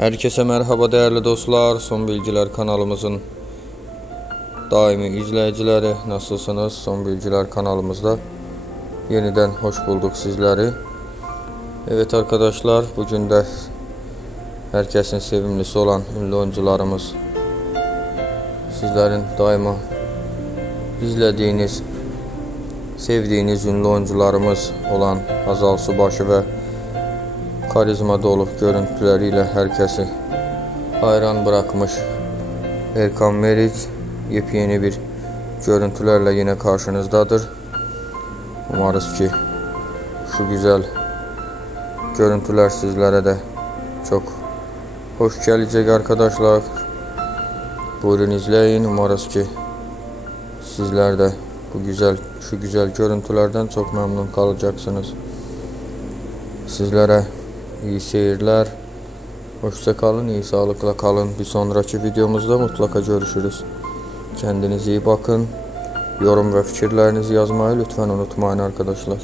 Herkese merhaba değerli dostlar. Son Bilgiler kanalımızın daimi izleyicileri nasılsınız? Son Bilgiler kanalımızda yeniden hoş bulduk sizleri. Evet arkadaşlar bugün de herkesin sevimlisi olan ünlü oyuncularımız sizlerin daima izlediğiniz sevdiğiniz ünlü oyuncularımız olan Hazal Subaşı ve karizma dolu görüntüleriyle herkesi hayran bırakmış Erkan Meriç yepyeni bir görüntülerle yine karşınızdadır. Umarız ki şu güzel görüntüler sizlere de çok hoş gelecek arkadaşlar. Buyurun izleyin. Umarız ki sizler de bu güzel şu güzel görüntülerden çok memnun kalacaksınız. Sizlere iyi seyirler. Hoşça kalın, iyi sağlıkla kalın. Bir sonraki videomuzda mutlaka görüşürüz. Kendinize iyi bakın. Yorum ve fikirlerinizi yazmayı lütfen unutmayın arkadaşlar.